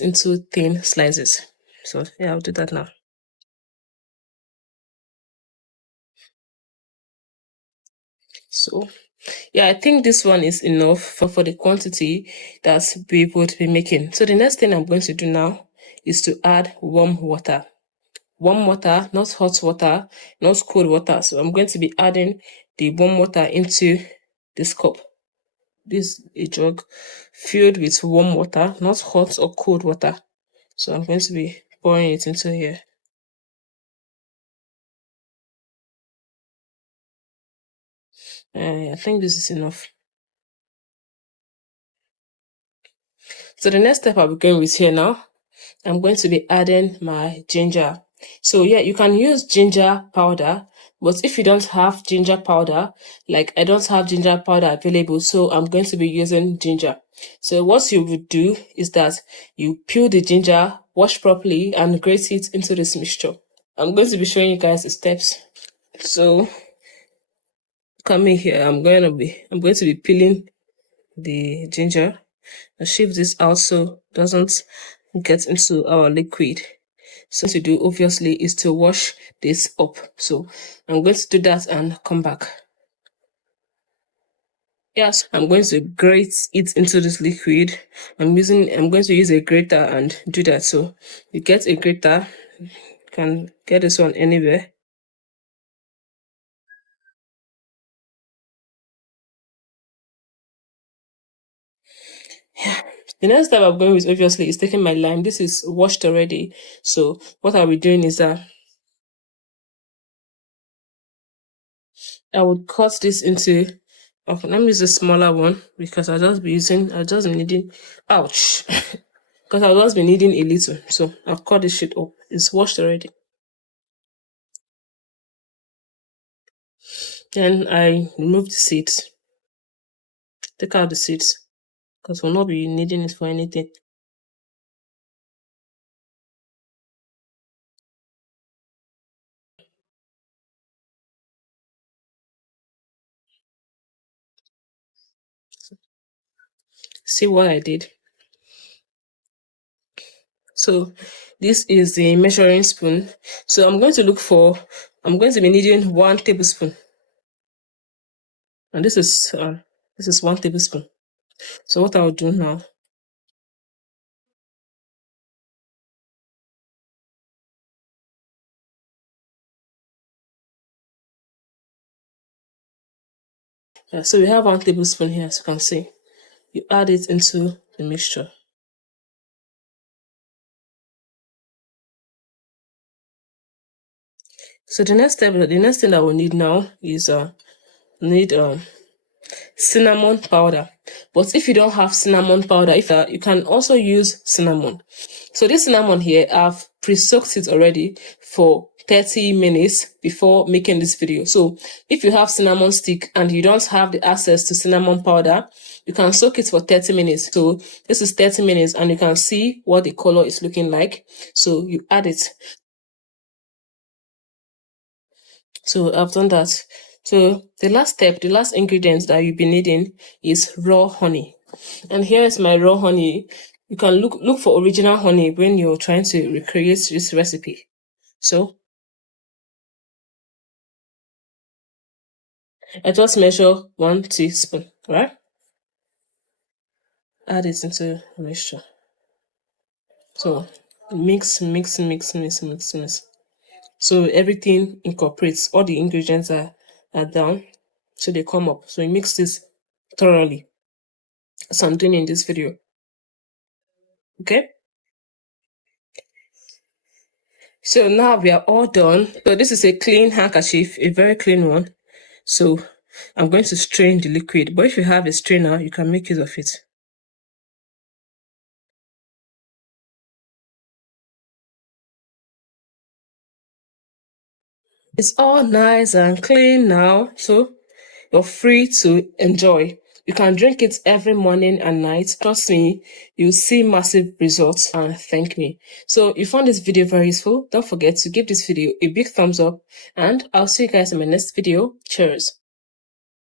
into thin slices. So yeah, I'll do that now. So yeah, I think this one is enough for the quantity that we would be making. So the next thing I'm going to do now is to add warm water. Warm water, not hot water, not cold water. So I'm going to be adding the warm water into this cup. This is a jug filled with warm water, not hot or cold water. So I'm going to be pouring it into here. I think this is enough. So the next step I'll be going with here now, I'm going to be adding my ginger. So yeah, you can use ginger powder, but if you don't have ginger powder, like I don't have ginger powder available, so I'm going to be using ginger. So what you would do is that you peel the ginger, wash properly, and grate it into this mixture. I'm going to be showing you guys the steps. So coming here, I'm going to be peeling the ginger. I shift this out so it doesn't get into our liquid. So what to do obviously is to wash this up. So I'm going to do that and come back. Yes, I'm going to grate it into this liquid. I'm going to use a grater and do that. So you get a grater, you can get this one anywhere. Yeah. The next step I'm going with obviously is taking my lime. This is washed already. So what I'll be doing is that I would cut this into, okay, let me use a smaller one because I'll just be needing, ouch, because I'll just be needing a little. So I'll cut this shit up. It's washed already. Then I remove the seeds. Take out the seeds because we'll not be needing it for anything. See what I did? So this is the measuring spoon. So I'm going to be needing 1 tablespoon. And this is 1 tablespoon. So what I'll do now, so we have 1 tablespoon here, as you can see. You add it into the mixture. So the next thing that we need now is cinnamon powder. But if you don't have cinnamon powder, you can also use cinnamon. So this cinnamon here, I've pre-soaked it already for 30 minutes before making this video. So if you have cinnamon stick and you don't have the access to cinnamon powder, you can soak it for 30 minutes. So this is 30 minutes and you can see what the color is looking like. So you add it. So I've done that. So the last ingredient that you'll be needing is raw honey. And here is my raw honey. You can look for original honey when you're trying to recreate this recipe. So I just measure 1 teaspoon, right? Add it into the mixture. So mix. So everything incorporates, all the ingredients are down, so they come up. So you mix this thoroughly, as I'm doing in this video. Okay? So now we are all done. So this is a clean handkerchief, a very clean one. So I'm going to strain the liquid, but if you have a strainer, you can make use of it. It's all nice and clean now, so you're free to enjoy. You can drink it every morning and night. Trust me, you'll see massive results and thank me. So if you found this video very useful, don't forget to give this video a big thumbs up and I'll see you guys in my next video. Cheers.